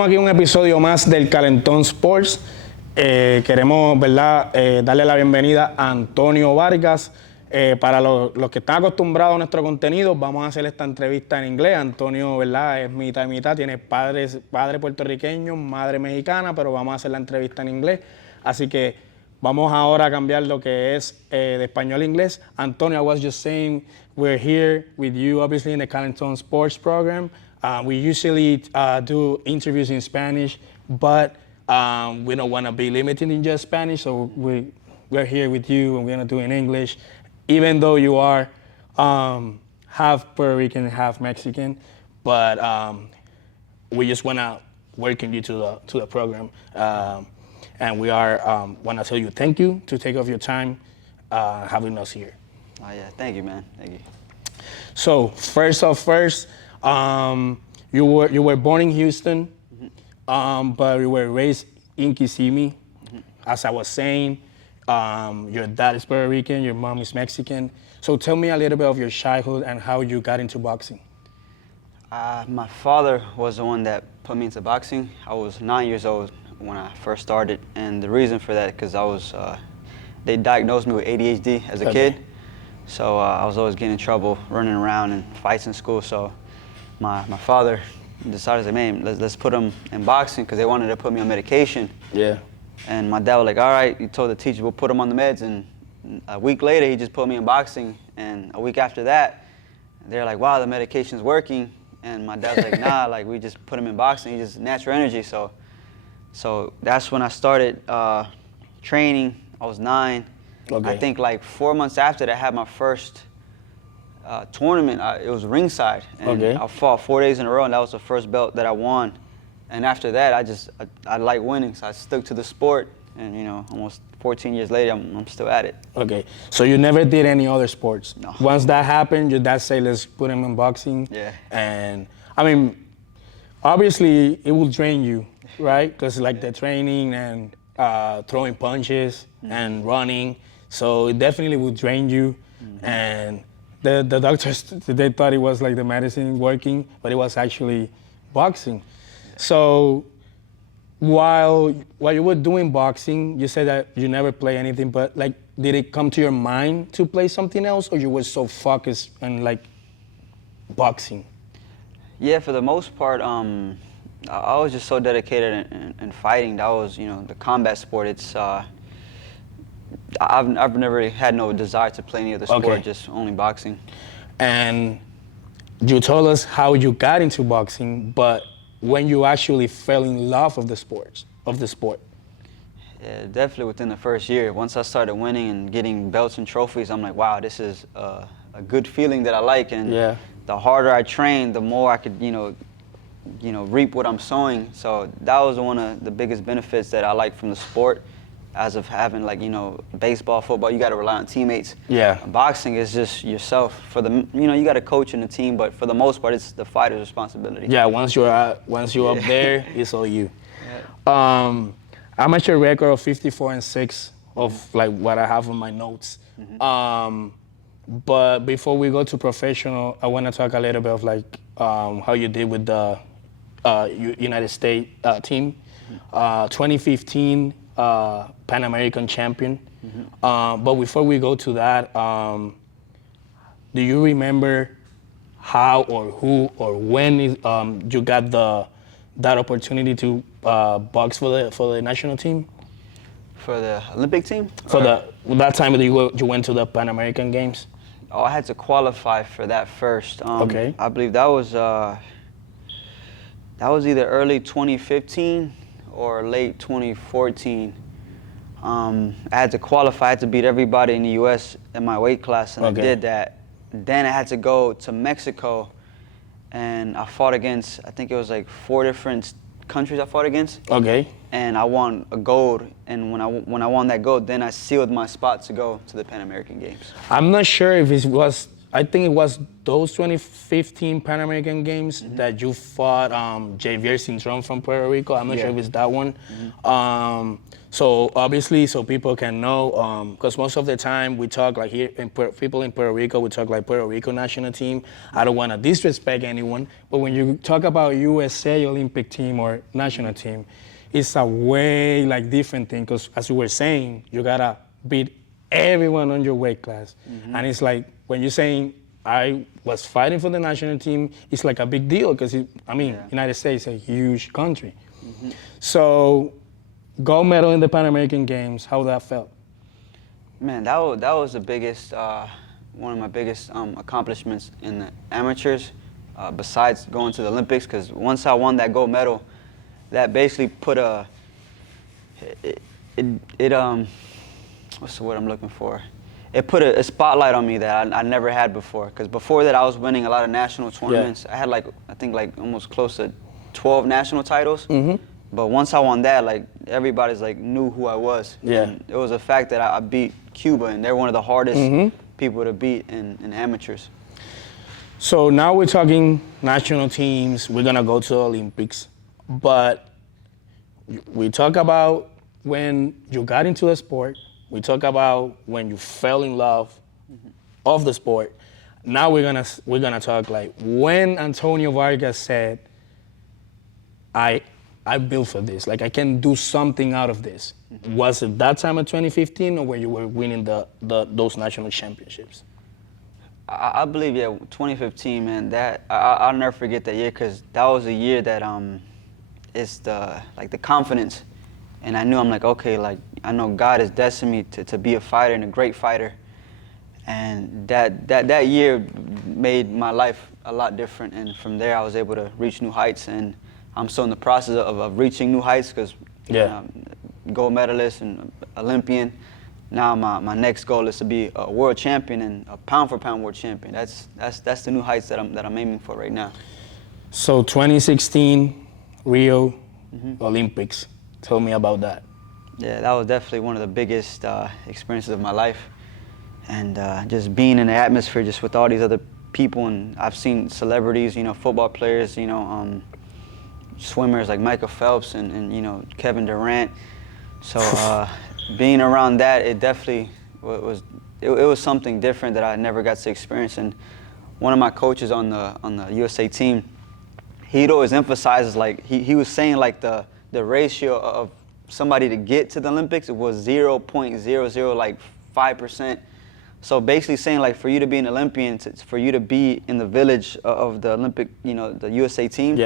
Estamos aquí en un episodio más del Calentón Sports. Queremos, ¿verdad?, darle la bienvenida a Antonio Vargas. Para los que están acostumbrados a nuestro contenido, vamos a hacer esta entrevista en inglés. Antonio, ¿verdad?, es mitad y mitad, tiene padre puertorriqueño, madre mexicana, pero vamos a hacer la entrevista en inglés. Así que vamos ahora a cambiar lo que es de español a inglés. Antonio, I was just saying, we're here with you, obviously, in the Calentón Sports program. We usually do interviews in Spanish, but we don't want to be limited in just Spanish, so we're here with you, and we're going to do it in English. Even though you are half Puerto Rican, half Mexican, but we just want to welcome you to the program. And we are want to tell you thank you to take off your time having us here. Oh yeah, thank you, man. Thank you. So first, you were born in Houston, but you were raised in Kissimmee. As I was saying, your dad is Puerto Rican, your mom is Mexican. So tell me a little bit of your childhood and how you got into boxing. My father was the one that put me into boxing. I was 9 years old when I first started, and the reason for that because they diagnosed me with ADHD as a kid. So I was always getting in trouble, running around and fights in school. So my father decided, like, man, let's put him in boxing because they wanted to put me on medication. Yeah. And my dad was like, all right, he told the teacher, we'll put him on the meds. And a week later, he just put me in boxing. And a week after that, they're like, wow, the medication's working. And my dad was like, nah, like, we just put him in boxing. He's just natural energy. So that's when I started training. I was 9. Okay. I think like 4 months after that, I had my first tournament. It was ringside. And I fought 4 days in a row, and that was the first belt that I won. And after that, I like winning, so I stuck to the sport. And, you know, almost 14 years later, I'm still at it. Okay, so you never did any other sports? No. Once that happened, your dad said, let's put him in boxing. Yeah. And, I mean, obviously, it will drain you, right? Because, like, the training and throwing punches and running. So it definitely will drain you. And the doctors, they thought it was like the medicine working, but it was actually boxing. So while you were doing boxing, you said that you never play anything, but like, did it come to your mind to play something else, or you were so focused on like boxing? Yeah, for the most part, I was just so dedicated in fighting. That was, you know, the combat sport. It's I've never really had no desire to play any other sport, just only boxing. And you told us how you got into boxing, but when you actually fell in love of the sport. Yeah, definitely within the first year. Once I started winning and getting belts and trophies, I'm like, wow, this is a good feeling that I like. And the harder I trained, the more I could, you know, reap what I'm sowing. So that was one of the biggest benefits that I like from the sport. As of having, like, you know, baseball, football, you got to rely on teammates. Yeah. Boxing is just yourself. You got a coach in the team, but for the most part, it's the fighter's responsibility. Yeah, once you're up there, it's all you. Yeah. I'm at your record of 54-6 of like what I have on my notes. But before we go to professional, I want to talk a little bit of like how you did with the United States team. 2015. Pan American champion. But before we go to that, do you remember how or who or when you got that opportunity to box for the national team? For the Olympic team? For that time that you went to the Pan American Games? Oh, I had to qualify for that first. I believe that was either early 2015 or late 2014. I had to qualify. I had to beat everybody in the U.S. in my weight class, and I did that. Then I had to go to Mexico, and I fought against, I think it was like 4 different countries I fought against. Okay. And I won a gold, and when I won that gold, then I sealed my spot to go to the Pan American Games. I'm not sure if it was I think it was those 2015 Pan American Games that you fought Javier Cintron from Puerto Rico. I'm not sure if it's that one. So obviously, so people can know, because most of the time we talk like here, people in Puerto Rico, we talk like Puerto Rico national team. I don't want to disrespect anyone, but when you talk about USA Olympic team or national team, it's a way like different thing, because as you were saying, you gotta beat everyone on your weight class. And it's like, when you're saying, I was fighting for the national team, it's like a big deal, because United States is a huge country. So, gold medal in the Pan American Games, how that felt? Man, that was the biggest, one of my biggest accomplishments in the amateurs, besides going to the Olympics, because once I won that gold medal, that basically put what's the word I'm looking for? It put a spotlight on me that I never had before. Because before that, I was winning a lot of national tournaments. I had I think almost close to 12 national titles. But once I won that, everybody's knew who I was. And it was a fact that I beat Cuba, and they're one of the hardest people to beat in amateurs. So now we're talking national teams. We're gonna go to the Olympics, but we talk about when you got into the sport. We talk about when you fell in love of the sport. Now we're gonna talk when Antonio Vargas said, I built for this. I can do something out of this. Was it that time in 2015, or when you were winning those national championships? I believe, 2015, man. That I'll never forget that year, because that was a year that it's the confidence. And I knew, I'm okay, I know God has destined me to be a fighter and a great fighter. And that year made my life a lot different. And from there, I was able to reach new heights. And I'm still in the process of reaching new heights, because gold medalist and Olympian. Now my next goal is to be a world champion and a pound-for-pound world champion. That's the new heights that I'm aiming for right now. So 2016 Rio Olympics. Tell me about that. Yeah, that was definitely one of the biggest experiences of my life. And just being in the atmosphere just with all these other people, and I've seen celebrities, football players, swimmers like Michael Phelps and Kevin Durant. So being around that, it definitely was something different that I never got to experience. And one of my coaches on the USA team, he'd always emphasize he was saying the ratio of somebody to get to the Olympics, it was 0.0005%. So basically saying for you to be an Olympian, for you to be in the village of the Olympic, the USA team,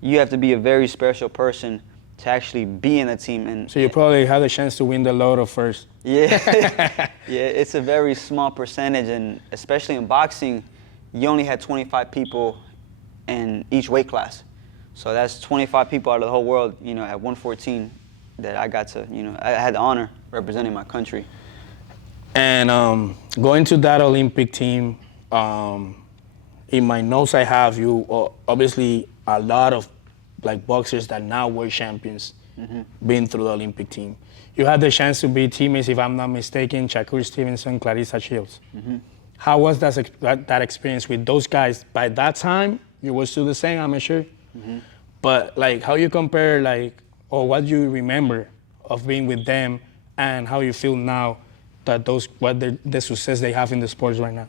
you have to be a very special person to actually be in the team. And so you probably had a chance to win the lotto first. Yeah, it's a very small percentage, and especially in boxing, you only had 25 people in each weight class. So that's 25 people out of the whole world, at 114 that I got to, I had the honor representing my country. And going to that Olympic team, in my notes I have you, obviously a lot of boxers that now world champions been through the Olympic team. You had the chance to be teammates, if I'm not mistaken, Shakur Stevenson, Clarissa Shields. How was that experience with those guys? By that time, you were still the same, I'm sure. But how you compare, or what you remember of being with them, and how you feel now that the success they have in the sports right now?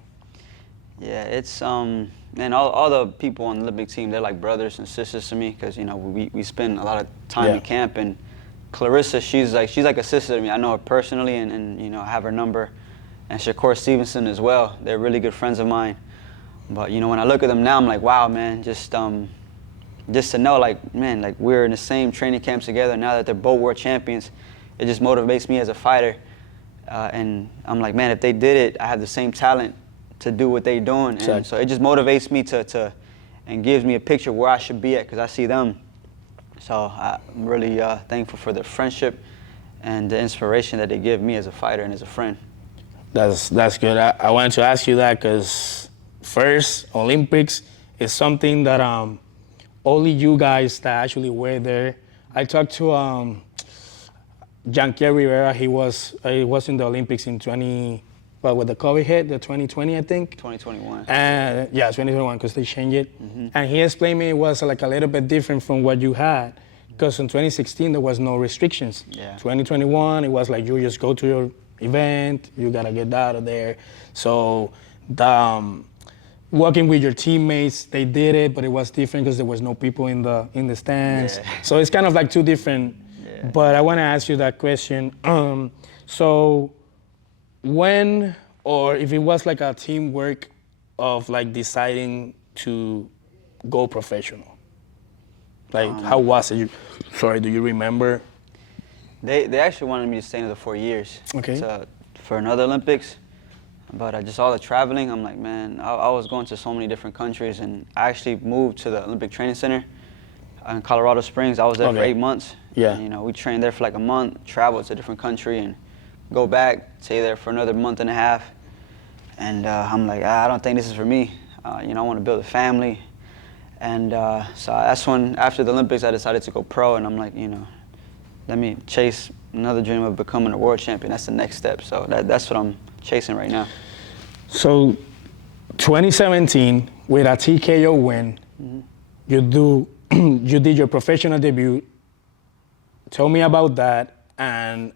Yeah, it's man, all the people on the Olympic team, they're like brothers and sisters to me, because we spend a lot of time in camp. And Clarissa, she's like a sister to me. I know her personally, and I have her number. And Shakur Stevenson as well. They're really good friends of mine. But when I look at them now, I'm like, wow, man, just to know, man, we're in the same training camps together. Now that they're both world champions, it just motivates me as a fighter. And I'm like, man, if they did it, I have the same talent to do what they're doing. Exactly. And so it just motivates me and gives me a picture where I should be at, because I see them. So I'm really thankful for the friendship and the inspiration that they give me as a fighter and as a friend. That's good. I wanted to ask you that, because first, Olympics is something that only you guys that actually were there. I talked to Jean-Pierre Rivera. He was in the Olympics in 2012, but with the COVID hit, the 2020, I think. 2021. And yeah, 2021, because they changed it. And he explained me it was like a little bit different from what you had, because in 2016 there was no restrictions. Yeah. 2021, it was like you just go to your event, you gotta get out of there. So the working with your teammates, they did it, but it was different because there was no people in the stands. Yeah. So it's kind of like two different. Yeah. But I want to ask you that question. So when, or if it was like a teamwork of like deciding to go professional, like how was it? Do you remember? They actually wanted me to stay another 4 years. Okay. For another Olympics. But just all the traveling, I'm like, man, I was going to so many different countries, and I actually moved to the Olympic Training Center in Colorado Springs. I was there for 8 months. Yeah. And, we trained there for like a month, traveled to a different country, and go back, stay there for another month and a half. And I'm like, I don't think this is for me. I want to build a family. And so that's when, after the Olympics, I decided to go pro, and I'm like, let me chase another dream of becoming a world champion. That's the next step. So that's what I'm chasing right now. So 2017, with a TKO win, you did your professional debut. Tell me about that. And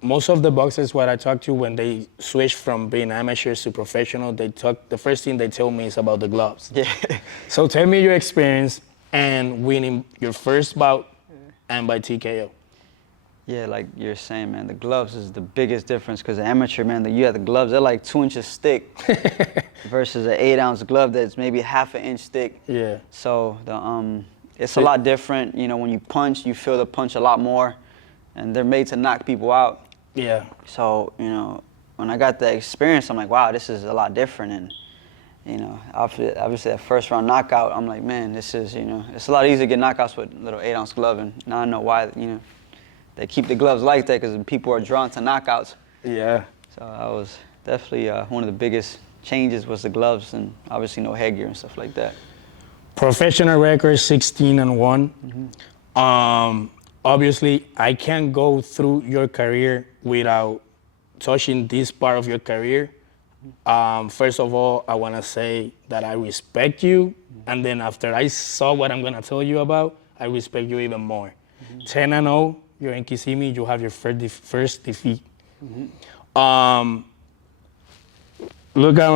most of the boxers what I talked to, when they switch from being amateurs to professional, the first thing they tell me is about the gloves. Yeah. So tell me your experience and winning your first bout and by TKO. Yeah, like you're saying, man, the gloves is the biggest difference, because the amateur, man, you have the gloves, they're like 2 inches thick versus an 8-ounce glove that's maybe half an inch thick. Yeah. So it's a lot different. When you punch, you feel the punch a lot more, and they're made to knock people out. Yeah. So, when I got the experience, I'm like, wow, this is a lot different. And, obviously that first round knockout, I'm like, man, this is, it's a lot easier to get knockouts with a little 8-ounce glove, and now I know why, they keep the gloves like that, because people are drawn to knockouts. Yeah. So I was definitely one of the biggest changes was the gloves, and obviously no headgear and stuff like that. Professional record 16-1. Obviously, I can't go through your career without touching this part of your career. First of all, I want to say that I respect you, and then after I saw what I'm gonna tell you about, I respect you even more. 10-0. You're in Kissimmee, you have your first defeat. Look how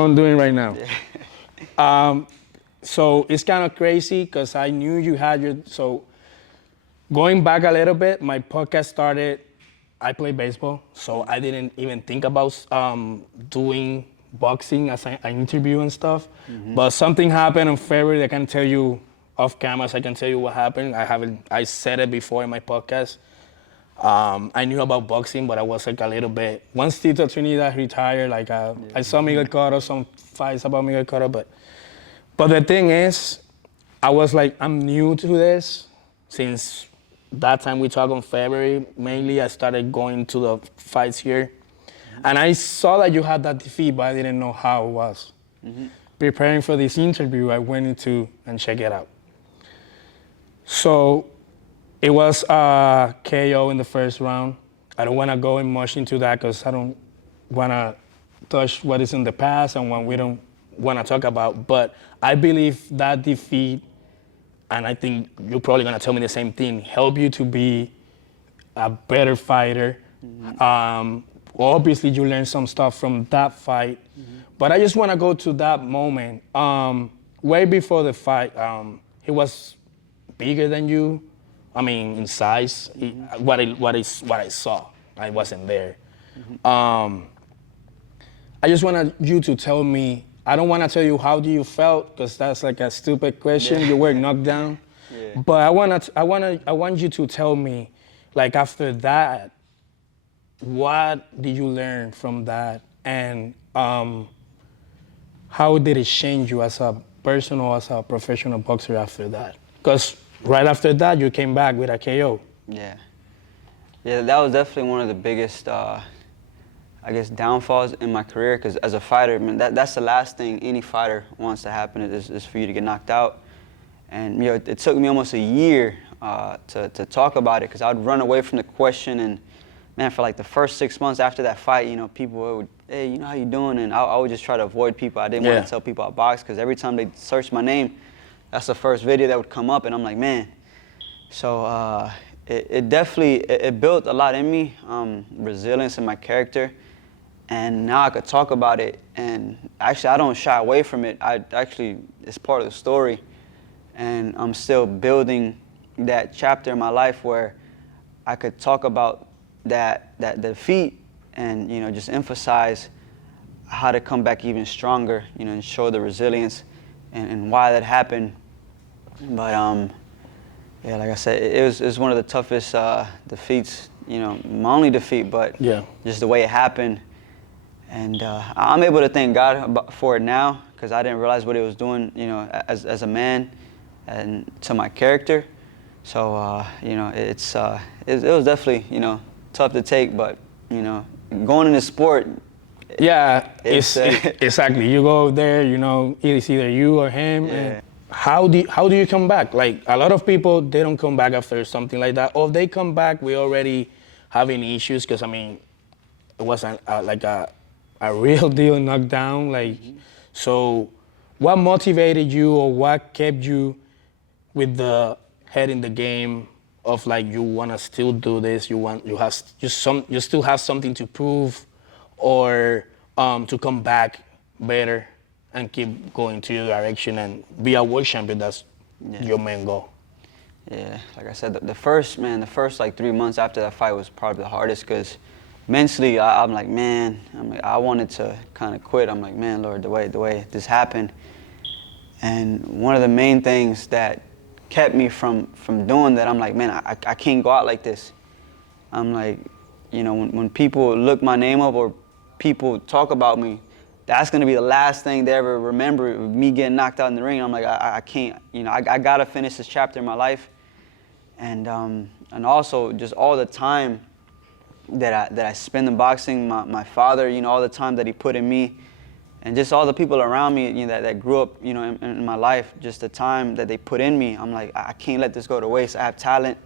I'm doing right now. So it's kind of crazy, because I knew you had so going back a little bit, my podcast started, I play baseball, so I didn't even think about doing boxing as an interview and stuff. But something happened in February. I can tell you off cameras, I can tell you what happened. I said it before in my podcast. I knew about boxing, but I was like a little bit. Once Tito Trinidad retired, I saw Miguel Cotto, some fights about Miguel Cotto, but the thing is, I was like, I'm new to this. Since that time we talked in February, mainly I started going to the fights here. And I saw that you had that defeat, but I didn't know how it was. Preparing for this interview, I went into and checked it out. So it was a KO in the first round. I don't want to go much into that, because I don't want to touch what is in the past and what we don't want to talk about. But I believe that defeat, and I think you're probably going to tell me the same thing, helped you to be a better fighter. Obviously, you learned some stuff from that fight. But I just want to go to that moment. Way before the fight, he was bigger than you. I mean, in size, what I saw, I wasn't there. I just wanted you to tell me. I don't want to tell you how do you felt, because that's like a stupid question. You were knocked down, but I want you to tell me, like after that, what did you learn from that, and how did it change you as a person or as a professional boxer after that? Because right after that, you came back with a KO. Yeah, that was definitely one of the biggest, downfalls in my career. Because as a fighter, man, that's the last thing any fighter wants to happen is for you to get knocked out. And it took me almost a year to talk about it, because I would run away from the question and man, for like the first 6 months after that fight, you know, people would, hey, you know how you doing? And I would just try to avoid people. I didn't want to tell people I boxed because every time they searched my name, that's the first video that would come up, and I'm like, man. So it definitely, it built a lot in me, resilience in my character, and now I could talk about it, and actually I don't shy away from it. It's part of the story, and I'm still building that chapter in my life where I could talk about that defeat and, you know, just emphasize how to come back even stronger, you know, and show the resilience and why that happened. But yeah, like I said, it was one of the toughest defeats, you know, my only defeat, but just the way it happened. And I'm able to thank God for it now, because I didn't realize what He was doing, you know, as a man and to my character. So you know, it was definitely, you know, tough to take, but, you know, going into sport. Yeah, exactly. You go there, you know, it's either you or him. Yeah. And how do you come back? Like, a lot of people, they don't come back after something like that. Or if they come back, we already having issues, because, I mean, it wasn't like a real deal knockdown. Like, so what motivated you, or what kept you with the head in the game of, like, you want to still do this, you still have something to prove, or to come back better and keep going to your direction and be a world champion? That's your main goal. Yeah, like I said, the first like 3 months after that fight was probably the hardest, because mentally I'm like, man, I wanted to kind of quit. I'm like, man, Lord, the way this happened. And one of the main things that kept me from doing that, I'm like, man, I can't go out like this. I'm like, you know, when people look my name up or people talk about me, that's gonna be the last thing they ever remember, me getting knocked out in the ring. I'm like, I can't, you know, I gotta finish this chapter in my life. And also just all the time that I spend in boxing, my father, you know, all the time that he put in me, and just all the people around me, you know, that grew up, you know, in my life, just the time that they put in me. I'm like, I can't let this go to waste. I have talent.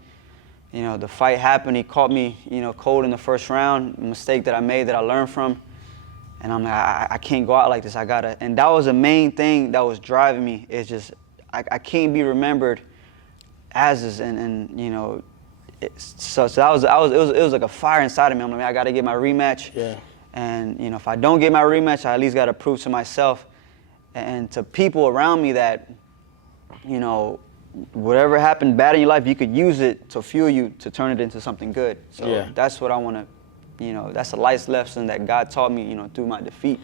You know, the fight happened. He caught me, you know, cold in the first round, a mistake that I made that I learned from. And I'm like, I can't go out like this. I gotta. And that was the main thing that was driving me. It's just, I can't be remembered as this. And you know, so that was it was like a fire inside of me. I'm like, man, I gotta get my rematch. Yeah. And, you know, if I don't get my rematch, I at least got to prove to myself and to people around me that, you know, whatever happened bad in your life, you could use it to fuel you to turn it into something good. So that's what I want to, you know, that's a life lesson that God taught me, you know, through my defeat.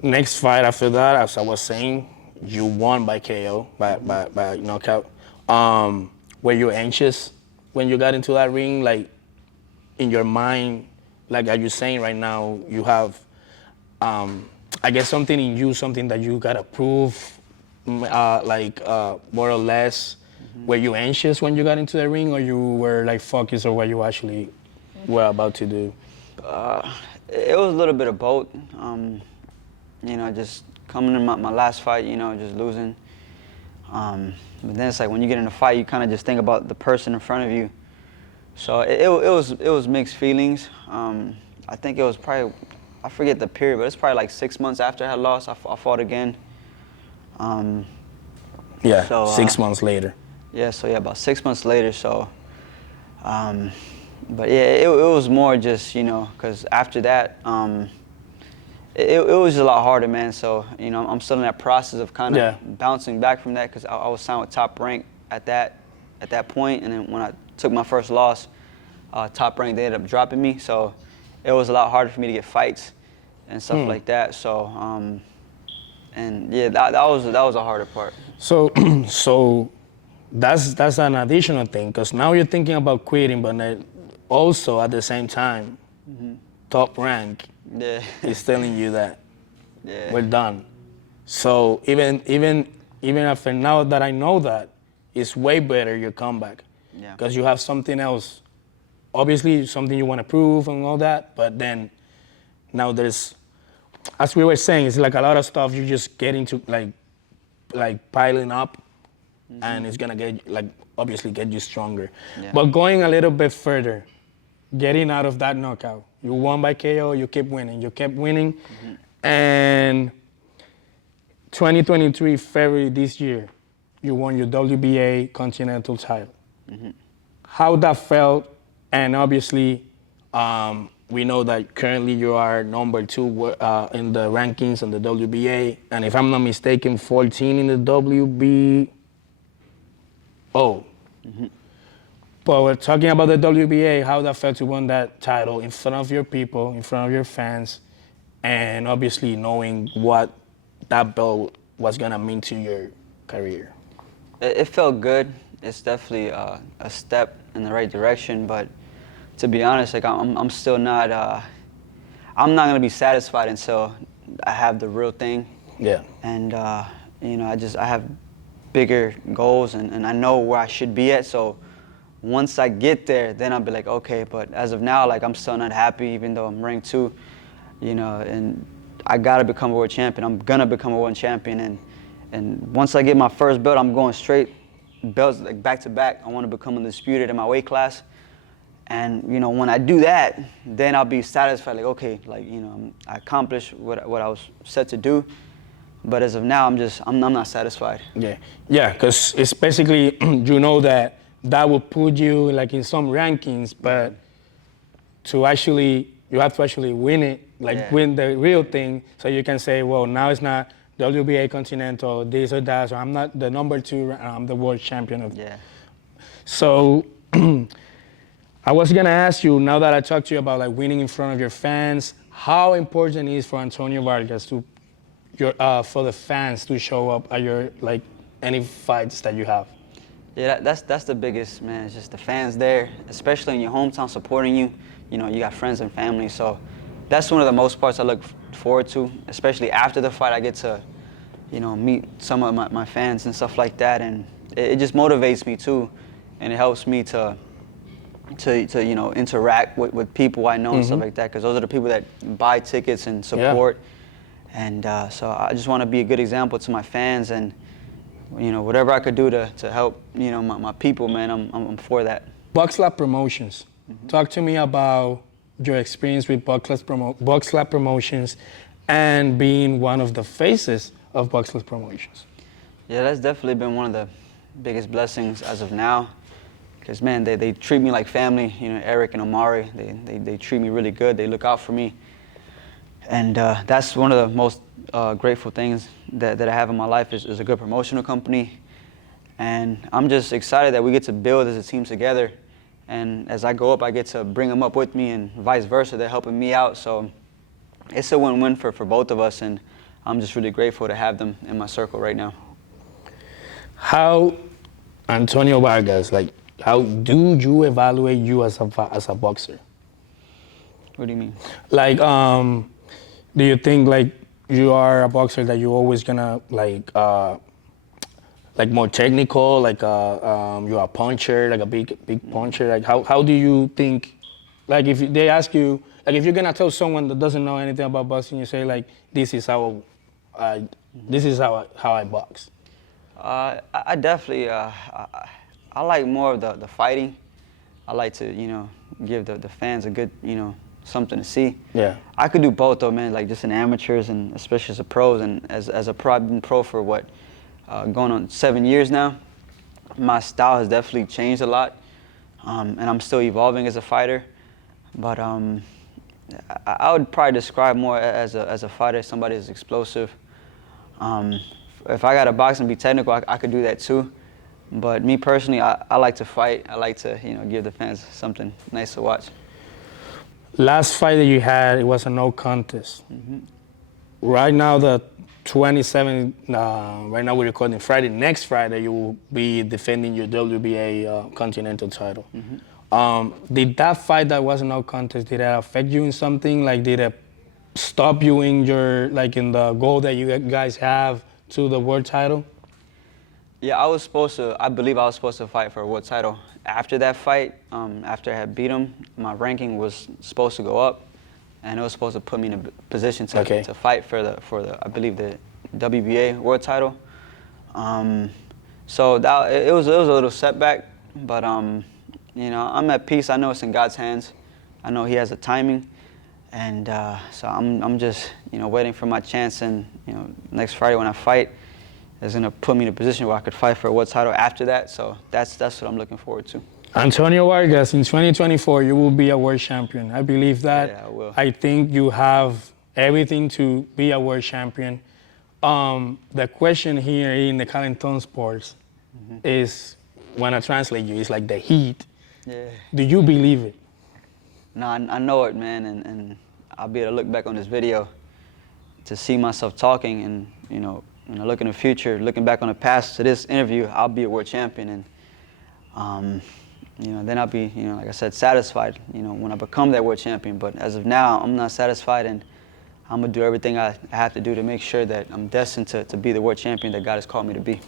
Next fight after that, as I was saying, you won by KO, by knockout. Were you anxious when you got into that ring? Like, in your mind, like, are you saying right now, you have, I guess, something in you, something that you gotta prove, more or less? Were you anxious when you got into the ring, or you were like focused on what you actually were about to do? It was a little bit of both. You know, just coming in my last fight, you know, just losing. But then it's like when you get in a fight, you kind of just think about the person in front of you. So it was mixed feelings. I think it was probably, I forget the period, but it's probably like 6 months after I had lost, I fought again. Yeah, so, 6 months later. Yeah, so yeah, about 6 months later. So, but yeah, it was more just, you know, because after that, it was a lot harder, man. So, you know, I'm still in that process of kind of bouncing back from that, because I was signed with Top Rank at that point, and then when I took my first loss, Top Rank, they ended up dropping me. So it was a lot harder for me to get fights and stuff like that. So, and yeah, that was a harder part. So, that's an additional thing, because now you're thinking about quitting, but also at the same time, Top Rank is telling you that we're done. So even after now that I know that, it's way better your comeback, because you have something else. Obviously, something you want to prove and all that, but then now there's, as we were saying, it's like a lot of stuff you just get into, like piling up, and it's gonna get, like, obviously get you stronger. But going a little bit further, getting out of that knockout. You won by KO, you kept winning, and 2023 February this year, you won your WBA Continental title. How that felt, and obviously, we know that currently you are number 2 in the rankings in the WBA, and if I'm not mistaken, 14 in the WBO. But we're talking about the WBA, how that felt to win that title in front of your people, in front of your fans, and obviously knowing what that belt was gonna mean to your career. It felt good. It's definitely a step in the right direction, but to be honest, like I'm still not. I'm not gonna be satisfied until I have the real thing. Yeah. And you know, I have bigger goals, and I know where I should be at. So once I get there, then I'll be like, okay. But as of now, like I'm still not happy, even though I'm ranked 2. You know, and I gotta become a world champion. I'm gonna become a world champion, and once I get my first belt, I'm going straight belts like back to back. I want to become undisputed in my weight class. And you know, when I do that, then I'll be satisfied. Like, okay, like, you know, I accomplished what I was set to do. But as of now, I'm not satisfied. Yeah, because it's basically you know that will put you like in some rankings, but you have to actually win it, like win the real thing, so you can say, well, now it's not WBA Continental, this or that, so I'm not the number 2, I'm the world champion of. Yeah. So I was gonna ask you, now that I talked to you about like winning in front of your fans, how important it is for Antonio Vargas for the fans to show up at your like any fights that you have? Yeah, that's the biggest, man. It's just the fans there, especially in your hometown, supporting you. You know, you got friends and family, so that's one of the most parts I look forward to. Especially after the fight, I get to, you know, meet some of my fans and stuff like that, and it just motivates me too, and it helps me to you know, interact with people I know and stuff like that, because those are the people that buy tickets and support. And so I just want to be a good example to my fans, and you know, whatever I could do to help, you know, my people, man, I'm for that. Boxlab Promotions. Talk to me about your experience with Boxlab Promotions and being one of the faces of Boxlab Promotions. Yeah, that's definitely been one of the biggest blessings as of now, because man, they treat me like family. You know, Eric and Omari, they treat me really good. They look out for me, and that's one of the most grateful things that I have in my life is a good promotional company. And I'm just excited that we get to build as a team together. And as I go up, I get to bring them up with me, and vice versa. They're helping me out. So it's a win-win for both of us. And I'm just really grateful to have them in my circle right now. How, Antonio Vargas, like, how do you evaluate you as a boxer? What do you mean? Like, do you think like you are a boxer that you're always gonna like more technical, like you're a puncher, like a big puncher? Like how do you think, like if they ask you, like if you're gonna tell someone that doesn't know anything about boxing, you say like, this is how I box? I definitely, I like more of the fighting. I like to, you know, give the fans a good, you know, something to see. Yeah. I could do both though, man, like just in amateurs and especially as a pros. And as a pro, I've been pro for what, going on 7 years now. My style has definitely changed a lot, and I'm still evolving as a fighter. But I would probably describe more as a fighter, somebody who's explosive. If I got to box and be technical, I could do that too. But me personally, I like to fight. I like to, you know, give the fans something nice to watch. Last fight that you had, it was a no contest. Right now, the 27, right now we're recording Friday. Next Friday, you will be defending your WBA Continental title. Did that fight that was a no contest, did that affect you in something? Like, did it stop you in your, like in the goal that you guys have to the world title? Yeah, I believe I was supposed to fight for a world title. After that fight, after I had beat him, my ranking was supposed to go up, and it was supposed to put me in a position to fight for the I believe the WBA world title. So it was a little setback, but you know, I'm at peace. I know it's in God's hands, I know he has a timing, and so I'm just waiting for my chance. And next Friday when I fight, is gonna put me in a position where I could fight for a world title after that. So that's what I'm looking forward to. Antonio Vargas, in 2024, you will be a world champion. I believe that. Yeah, I will. I think you have everything to be a world champion. The question here in the Campeon Sports is, when I translate you, it's like the heat. Yeah. Do you believe it? No, I know it, man, and I'll be able to look back on this video to see myself talking, and look in the future, looking back on the past to this interview, I'll be a world champion, and then I'll be, like I said, satisfied, when I become that world champion. But as of now, I'm not satisfied, and I'm gonna do everything I have to do to make sure that I'm destined to be the world champion that God has called me to be.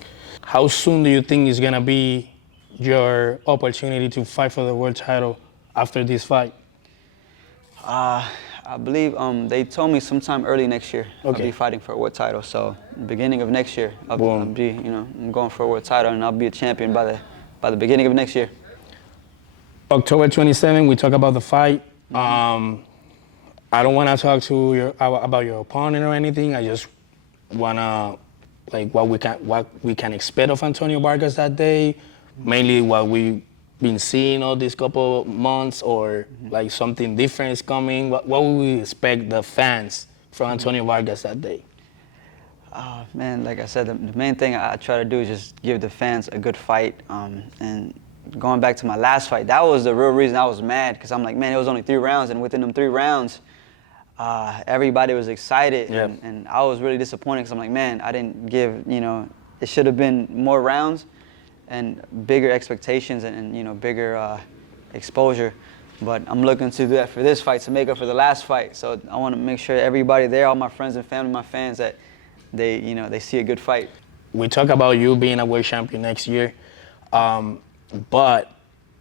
How soon do you think is gonna be your opportunity to fight for the world title after this fight? I believe they told me sometime early next year I'll be fighting for a world title. So beginning of next year, I'll be, I'm going for a world title, and I'll be a champion by the beginning of next year. October 27th, we talk about the fight. I don't want to talk to about your opponent or anything. I just wanna what we can expect of Antonio Vargas that day, mainly what we've been seeing all these couple months, or like something different is coming. What would we expect the fans from Antonio Vargas that day? Man, like I said, the main thing I try to do is just give the fans a good fight. And going back to my last fight, that was the real reason I was mad, because I'm like, man, it was only 3 rounds, and within them 3 rounds, everybody was excited, and I was really disappointed, because I'm like, man, I didn't give, it should have been more rounds and bigger expectations, and bigger exposure. But I'm looking to do that for this fight, to make up for the last fight. So I want to make sure everybody there, all my friends and family, my fans, that they see a good fight. We talk about you being a world champion next year, but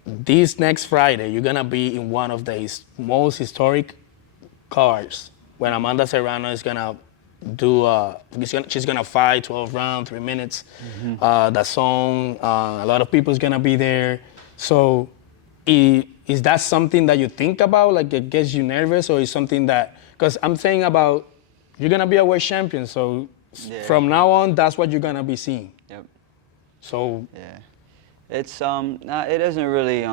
this next Friday, you're gonna be in one of the most historic cards, when Amanda Serrano is gonna do. She's gonna fight 12 rounds, 3 minutes. The song, a lot of people's gonna be there. So, is that something that you think about? Like, it gets you nervous, or is something that? Because I'm saying about, you're gonna be a world champion. So from now on, that's what you're gonna be seeing. Yep. So it's it doesn't really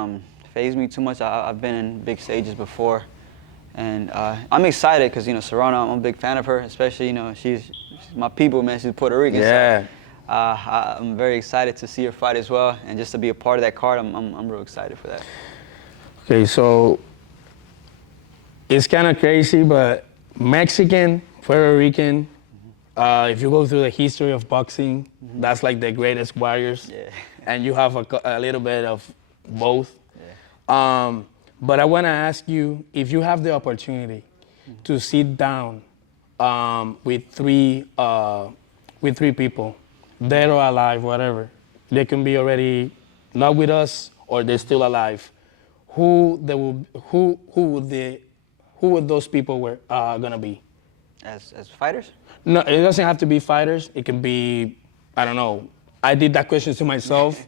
faze me too much. I've been in big stages before. And I'm excited because, Serrano, I'm a big fan of her, especially, she's my people, man. She's Puerto Rican. Yeah. So, I'm very excited to see her fight as well. And just to be a part of that card, I'm real excited for that. Okay, so it's kind of crazy, but Mexican, Puerto Rican, if you go through the history of boxing, that's like the greatest warriors. Yeah. And you have a little bit of both. Yeah. But I want to ask you, if you have the opportunity to sit down with three people, dead or alive, whatever, they can be already not with us or they're still alive, who would those people were gonna be? As fighters? No, it doesn't have to be fighters. It can be, I don't know. I did that question to myself,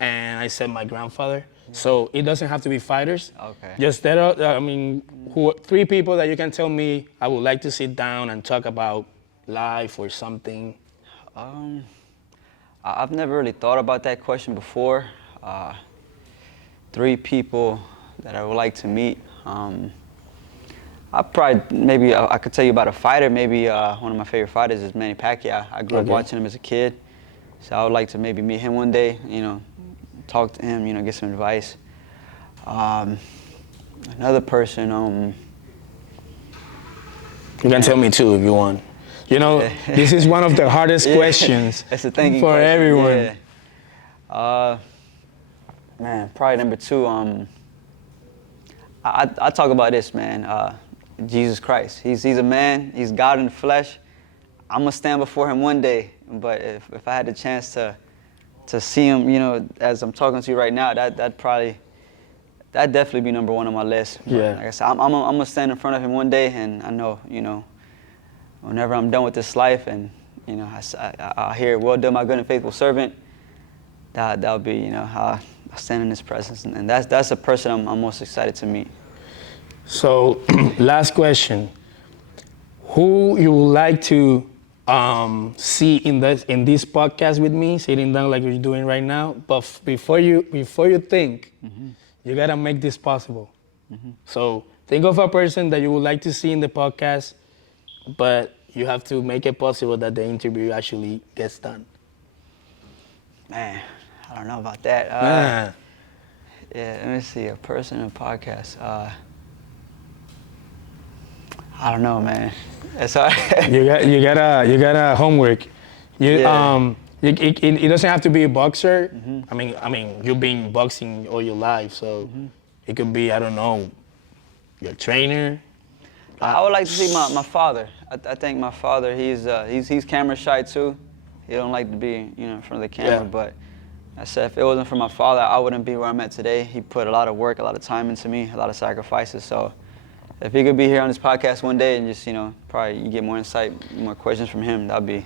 and I said my grandfather. So it doesn't have to be fighters. Okay. Just that, 3 people that you can tell me I would like to sit down and talk about life or something. I've never really thought about that question before. 3 people that I would like to meet. I could tell you about a fighter. Maybe one of my favorite fighters is Manny Pacquiao. I grew up watching him as a kid, so I would like to maybe meet him one day. Talk to him, get some advice. Another person, you can tell me too if you want. This is one of the hardest questions That's a thinking for question. everyone. Yeah. Man, probably number 2. I talk about this, man. Jesus Christ. He's a man. He's God in the flesh. I'm gonna stand before him one day. But if I had the chance to see him, as I'm talking to you right now, that'd definitely be number 1 on my list. But yeah. Like I said, I'm gonna stand in front of him one day, and I know, whenever I'm done with this life, and I hear, "Well done, my good and faithful servant," that'll be, I'll stand in his presence, and that's a person I'm most excited to meet. So, last question. Who you would like to see in this podcast with me, sitting down like you're doing right now? But before you think, you gotta make this possible. So think of a person that you would like to see in the podcast, but you have to make it possible that the interview actually gets done. Man, I don't know about that. Yeah, let me see. A person in a podcast. I don't know, man. It's hard. you got a homework. It doesn't have to be a boxer. I mean, you've been boxing all your life, so it could be, I don't know, your trainer. I would like to see my father. I think my father, he's camera shy too. He don't like to be, in front of the camera. But I said, if it wasn't for my father, I wouldn't be where I'm at today. He put a lot of work, a lot of time into me, a lot of sacrifices. So if he could be here on this podcast one day and just, probably you get more insight, more questions from him, that'd be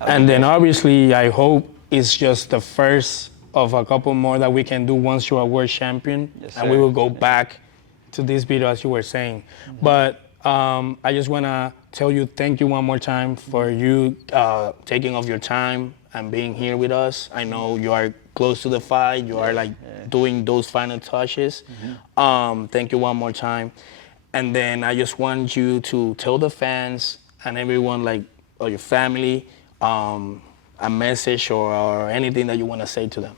and then obviously, I hope it's just the first of a couple more that we can do once you're a world champion. Yes, and we will go back to this video as you were saying. But I just want to tell you thank you one more time for you taking off your time and being here with us. I know you are close to the fight. You are doing those final touches. Thank you one more time. And then I just want you to tell the fans and everyone, or your family, a message or anything that you want to say to them.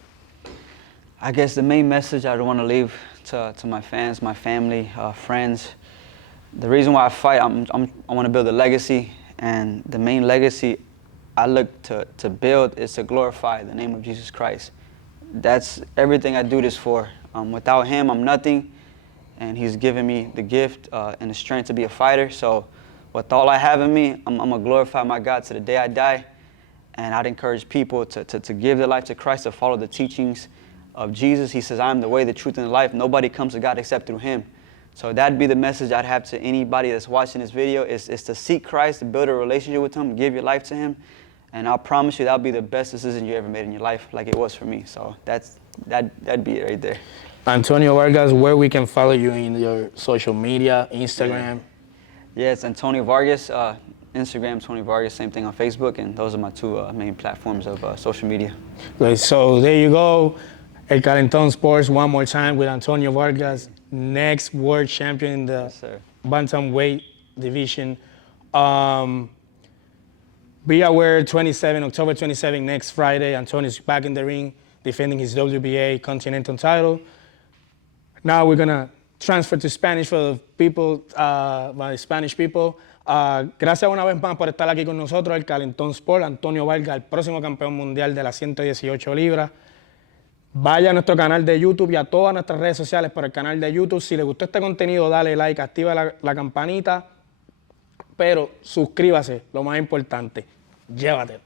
I guess the main message I want to leave to my fans, my family, friends, the reason why I fight, I want to build a legacy, and the main legacy I look to build is to glorify the name of Jesus Christ. That's everything I do this for. Without him, I'm nothing, and he's given me the gift and the strength to be a fighter. So with all I have in me, I'm going to glorify my God to the day I die, and I'd encourage people to give their life to Christ, to follow the teachings of Jesus. He says, I am the way, the truth, and the life. Nobody comes to God except through him. So that'd be the message I'd have to anybody that's watching this video is to seek Christ, to build a relationship with him, give your life to him. And I'll promise you that'll be the best decision you ever made in your life, like it was for me. So that'd be it right there. Antonio Vargas, where we can follow you in your social media, Instagram? Yeah, it's Antonio Vargas. Instagram, Tony Vargas, same thing on Facebook. And those are my two main platforms of social media. Great. So there you go. El Calentón Sports one more time with Antonio Vargas, next world champion in the bantamweight division. Be aware, October 27, next Friday, Antonio's back in the ring defending his WBA Continental title. Now we're going to transfer to Spanish for the people, my Spanish people. Gracias una vez más por estar aquí con nosotros, el Calentón Sport, Antonio Vargas, el próximo campeón mundial de las 118 libras. Vaya a nuestro canal de YouTube y a todas nuestras redes sociales por el canal de YouTube. Si les gustó este contenido, dale like, activa la campanita, pero suscríbase, lo más importante. Llévatelo.